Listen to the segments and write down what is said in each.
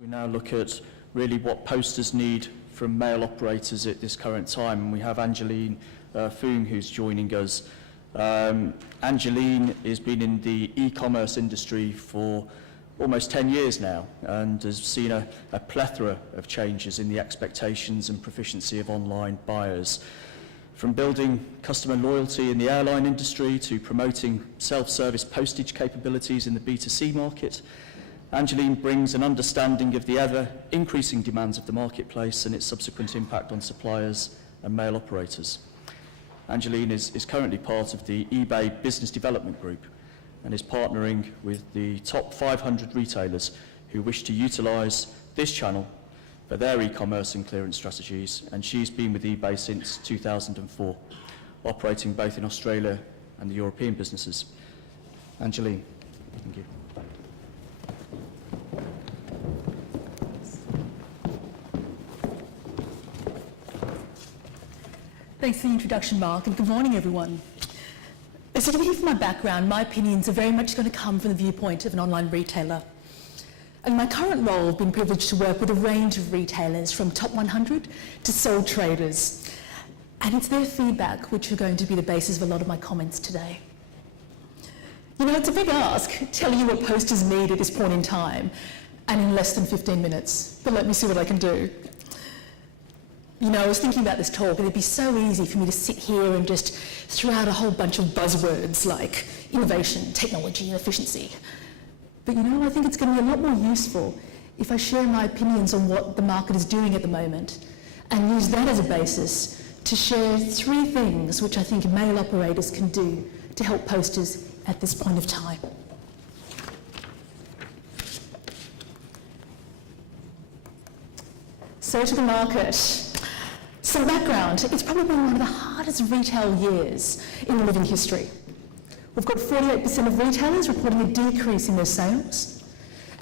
We now look at really what posters need from mail operators at this current time, and we have Angeline Foong who's joining us. Angeline has been in the e-commerce industry for almost 10 years now and has seen a plethora of changes in the expectations and proficiency of online buyers. From building customer loyalty in the airline industry to promoting self-service postage capabilities in the B2C market, Angeline brings an understanding of the ever-increasing demands of the marketplace and its subsequent impact on suppliers and mail operators. Angeline is currently part of the eBay Business Development Group and is partnering with the top 500 retailers who wish to utilise this channel for their e-commerce and clearance strategies, and she's been with eBay since 2004, operating both in Australia and the European businesses. Angeline, thank you. Thanks for the introduction, Mark, and good morning, everyone. As you can hear from my background, my opinions are very much going to come from the viewpoint of an online retailer. In my current role, I've been privileged to work with a range of retailers, from top 100 to sole traders. And it's their feedback which are going to be the basis of a lot of my comments today. You know, it's a big ask telling you what posters need at this point in time, and in less than 15 minutes, but let me see what I can do. You know, I was thinking about this talk, and it'd be so easy for me to sit here and just throw out a whole bunch of buzzwords like innovation, technology, and efficiency. But you know, I think it's going to be a lot more useful if I share my opinions on what the market is doing at the moment and use that as a basis to share 3 things which I think mail operators can do to help posters at this point of time. So to the market. Some background, it's probably been one of the hardest retail years in living history. We've got 48% of retailers reporting a decrease in their sales,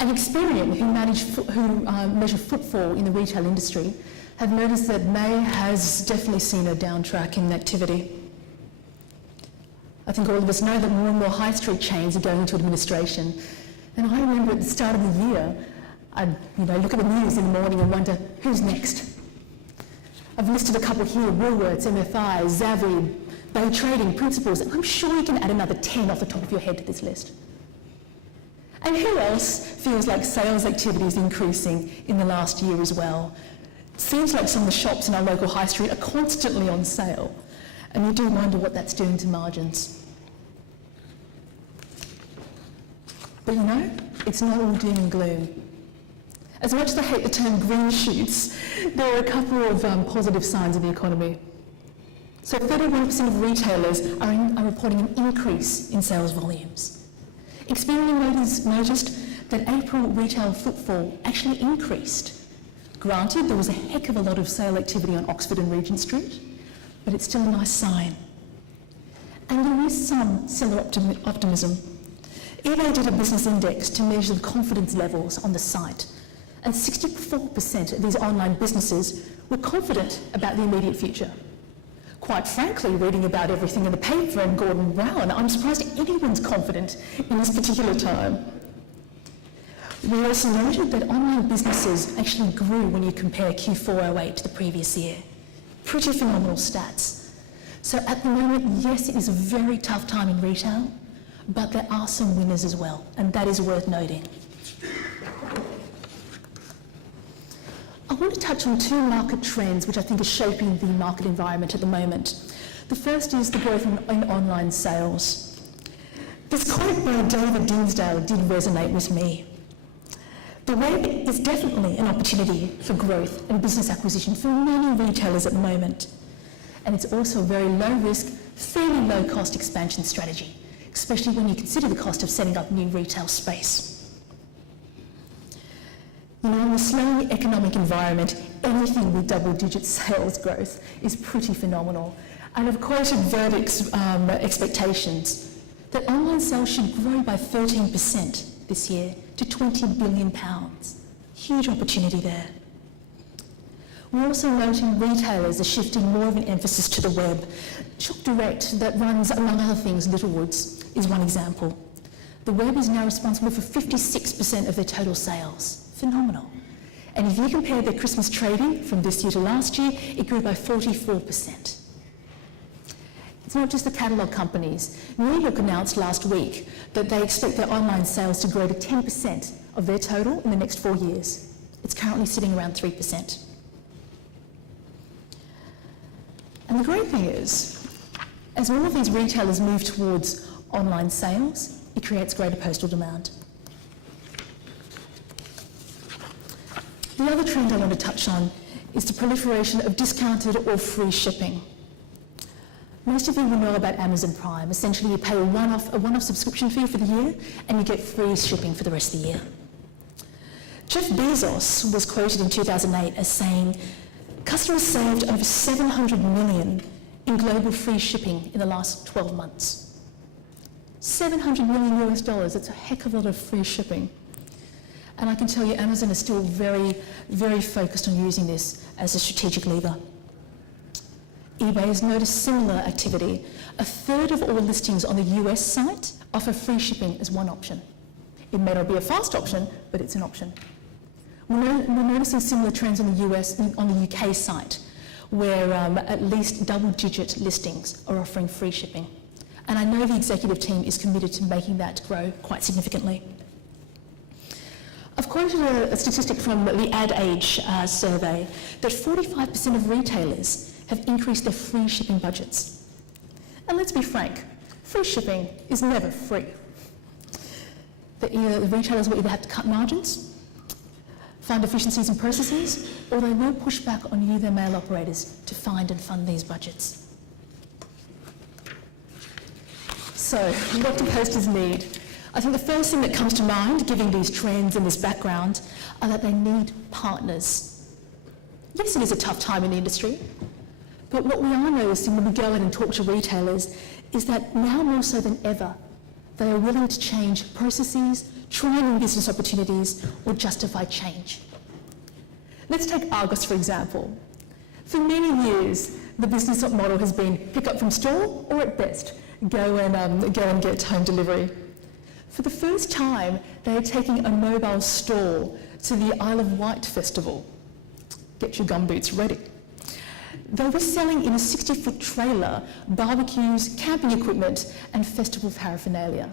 and Experian, who measure footfall in the retail industry, have noticed that May has definitely seen a downtrack in activity. I think all of us know that more and more high street chains are going into administration, and I remember at the start of the year, I'd look at the news in the morning and wonder, who's next? I've listed a couple here: Woolworths, MFI, Zavvi, Bay Trading, Principals, and I'm sure you can add another 10 off the top of your head to this list. And who else feels like sales activity is increasing in the last year as well? It seems like some of the shops in our local high street are constantly on sale, and you do wonder what that's doing to margins. But you know, it's not all doom and gloom. As much as I hate the term green shoots, there are a couple of positive signs in the economy. So 31% of retailers are reporting an increase in sales volumes. Experian noticed that April retail footfall actually increased. Granted, there was a heck of a lot of sale activity on Oxford and Regent Street, but it's still a nice sign. And there is some seller optimism. eBay did a business index to measure the confidence levels on the site, and 64% of these online businesses were confident about the immediate future. Quite frankly, reading about everything in the paper and Gordon Brown, I'm surprised anyone's confident in this particular time. We also noted that online businesses actually grew when you compare Q4 08 to the previous year. Pretty phenomenal stats. So at the moment, yes, it is a very tough time in retail, but there are some winners as well, and that is worth noting. I want to touch on 2 market trends which I think are shaping the market environment at the moment. The first is the growth in online sales. This quote by David Dinsdale did resonate with me. The web is definitely an opportunity for growth and business acquisition for many retailers at the moment. And it's also a very low risk, fairly low cost expansion strategy, especially when you consider the cost of setting up new retail space. You know, in a slowing economic environment, anything with double-digit sales growth is pretty phenomenal. And I've quoted Verdict's expectations that online sales should grow by 13% this year to £20 billion. Huge opportunity there. We're also noting retailers are shifting more of an emphasis to the web. Shop Direct, that runs, among other things, Littlewoods, is one example. The web is now responsible for 56% of their total sales. Phenomenal. And if you compare their Christmas trading from this year to last year, it grew by 44%. It's not just the catalogue companies. New York announced last week that they expect their online sales to grow to 10% of their total in the next 4 years. It's currently sitting around 3%. And the great thing is, as all of these retailers move towards online sales, it creates greater postal demand. The other trend I want to touch on is the proliferation of discounted or free shipping. Most of you will know about Amazon Prime. Essentially, you pay a one-off subscription fee for the year and you get free shipping for the rest of the year. Jeff Bezos was quoted in 2008 as saying, customers saved over $700 million in global free shipping in the last 12 months. $700 million US, that's a heck of a lot of free shipping. And I can tell you Amazon is still very, very focused on using this as a strategic lever. eBay has noticed similar activity. A third of all listings on the US site offer free shipping as one option. It may not be a fast option, but it's an option. We're noticing similar trends on the UK site, where at least double-digit listings are offering free shipping. And I know the executive team is committed to making that grow quite significantly. I've quoted a statistic from the Ad Age survey that 45% of retailers have increased their free shipping budgets. And let's be frank, free shipping is never free. The retailers will either have to cut margins, find efficiencies in processes, or they will push back on you, their mail operators, to find and fund these budgets. So, what do posters need? I think the first thing that comes to mind, given these trends and this background, are that they need partners. Yes, it is a tough time in the industry, but what we are noticing when we go in and talk to retailers is that now more so than ever, they are willing to change processes, try new business opportunities, or justify change. Let's take Argos, for example. For many years, the business model has been pick up from store, or at best, go and get home delivery. For the first time, they are taking a mobile store to the Isle of Wight festival. Get your gumboots ready. They'll be selling in a 60-foot trailer barbecues, camping equipment, and festival paraphernalia.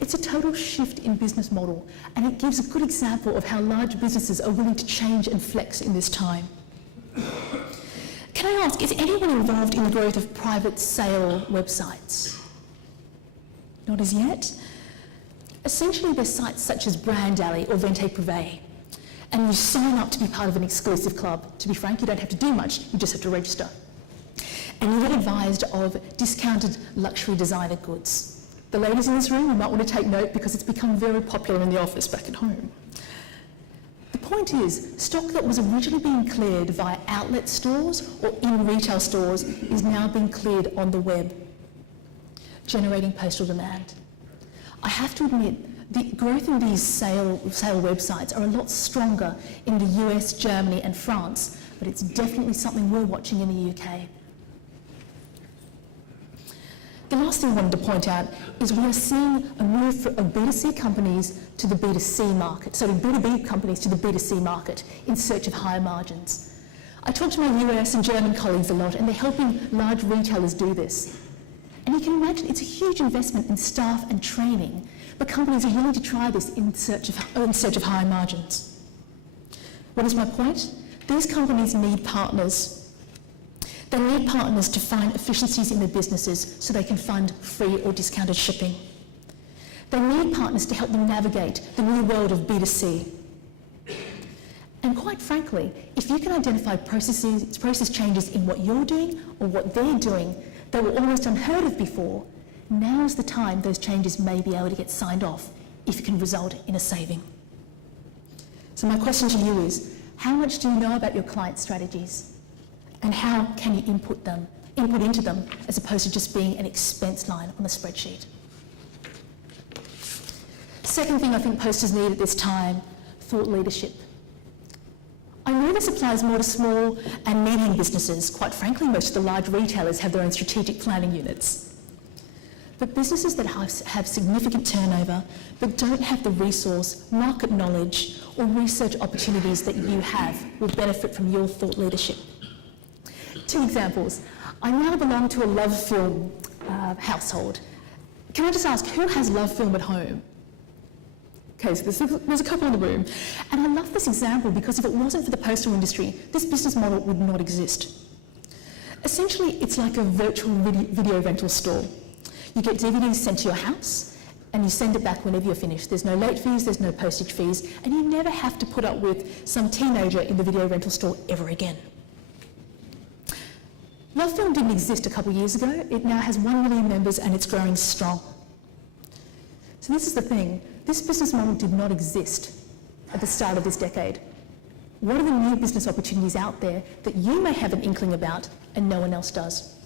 It's a total shift in business model, and it gives a good example of how large businesses are willing to change and flex in this time. Can I ask, is anyone involved in the growth of private sale websites? Not as yet. Essentially, they're sites such as Brand Alley or Vente Privé, and you sign up to be part of an exclusive club. To be frank, you don't have to do much, you just have to register. And you get advised of discounted luxury designer goods. The ladies in this room, you might want to take note because it's become very popular in the office back at home. The point is, stock that was originally being cleared via outlet stores or in retail stores is now being cleared on the web, generating postal demand. I have to admit, the growth in these sale websites are a lot stronger in the US, Germany and France, but it's definitely something we're watching in the UK. The last thing I wanted to point out is we are seeing a move of B2C companies to the B2C market, sorry, B2B companies to the B2C market in search of higher margins. I talk to my US and German colleagues a lot, and they're helping large retailers do this. And you can imagine it's a huge investment in staff and training, but companies are willing to try this in search of higher margins. What is my point? These companies need partners. They need partners to find efficiencies in their businesses so they can fund free or discounted shipping. They need partners to help them navigate the new world of B2C. And quite frankly, if you can identify process changes in what you're doing or what they're doing that were almost unheard of before, now's the time those changes may be able to get signed off if it can result in a saving. So my question to you is, how much do you know about your client strategies? And how can you input into them, as opposed to just being an expense line on the spreadsheet? Second thing I think posters need at this time, thought leadership. I know this applies more to small and medium businesses. Quite frankly, most of the large retailers have their own strategic planning units. But businesses that have significant turnover but don't have the resource, market knowledge or research opportunities that you have will benefit from your thought leadership. 2 examples. I now belong to a Love Film household. Can I just ask, who has Love Film at home? Okay, so there's a couple in the room. And I love this example because if it wasn't for the postal industry, this business model would not exist. Essentially, it's like a virtual video rental store. You get DVDs sent to your house and you send it back whenever you're finished. There's no late fees, there's no postage fees, and you never have to put up with some teenager in the video rental store ever again. Love Film didn't exist a couple of years ago. It now has 1 million members and it's growing strong. So this is the thing. This business model did not exist at the start of this decade. What are the new business opportunities out there that you may have an inkling about and no one else does?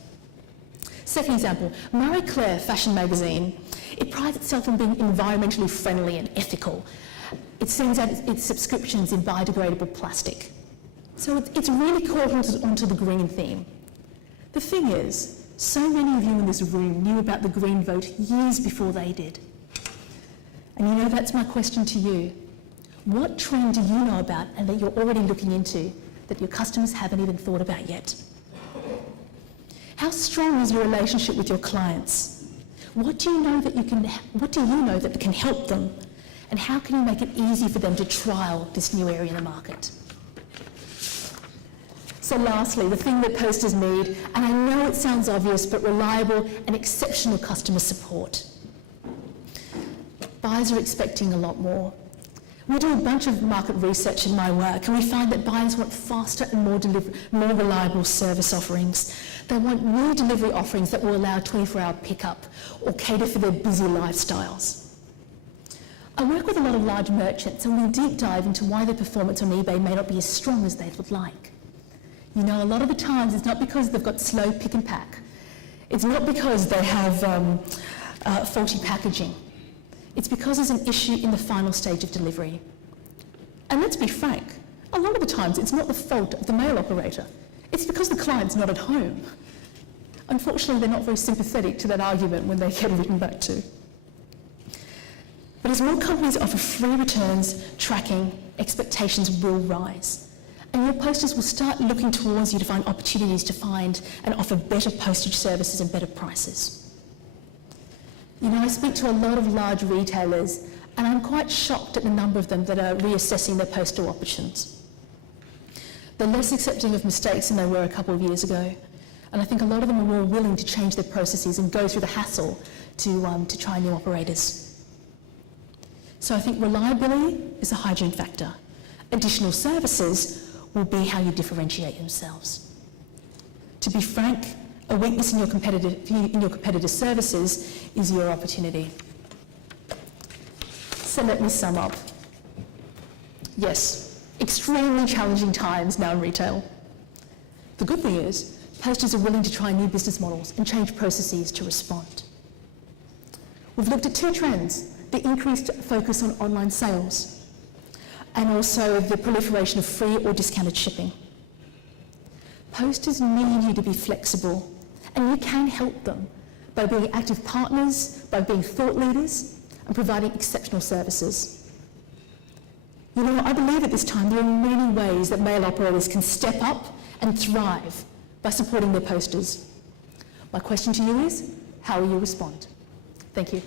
Second example, Marie Claire fashion magazine. It prides itself on being environmentally friendly and ethical. It sends out its subscriptions in biodegradable plastic. So it's really caught onto the green theme. The thing is, so many of you in this room knew about the green vote years before they did. And you know, that's my question to you. What trend do you know about and that you're already looking into that your customers haven't even thought about yet? How strong is your relationship with your clients? What do you know that can help them? And how can you make it easy for them to trial this new area in the market? So lastly, the thing that posters need, and I know it sounds obvious, but reliable and exceptional customer support. Buyers are expecting a lot more. We do a bunch of market research in my work, and we find that buyers want faster and more reliable service offerings. They want new delivery offerings that will allow 24-hour pickup or cater for their busy lifestyles. I work with a lot of large merchants, and we deep dive into why their performance on eBay may not be as strong as they would like. You know, a lot of the times it's not because they've got slow pick and pack. It's not because they have faulty packaging. It's because there's an issue in the final stage of delivery. And let's be frank, a lot of the times it's not the fault of the mail operator. It's because the client's not at home. Unfortunately, they're not very sympathetic to that argument when they get written back to. But as more companies offer free returns, tracking, expectations will rise. And your posters will start looking towards you to find opportunities to find and offer better postage services and better prices. You know, I speak to a lot of large retailers, and I'm quite shocked at the number of them that are reassessing their postal options. They're less accepting of mistakes than they were a couple of years ago, and I think a lot of them are more willing to change their processes and go through the hassle to try new operators. So I think reliability is a hygiene factor. Additional services will be how you differentiate yourselves. To be frank, a weakness in your competitor services is your opportunity. So let me sum up. Yes, extremely challenging times now in retail. The good thing is, posters are willing to try new business models and change processes to respond. We've looked at 2 trends, the increased focus on online sales and also the proliferation of free or discounted shipping. Posters need you to be flexible, and you can help them by being active partners, by being thought leaders, and providing exceptional services. You know, I believe at this time there are many ways that mail operators can step up and thrive by supporting their posters. My question to you is, how will you respond? Thank you.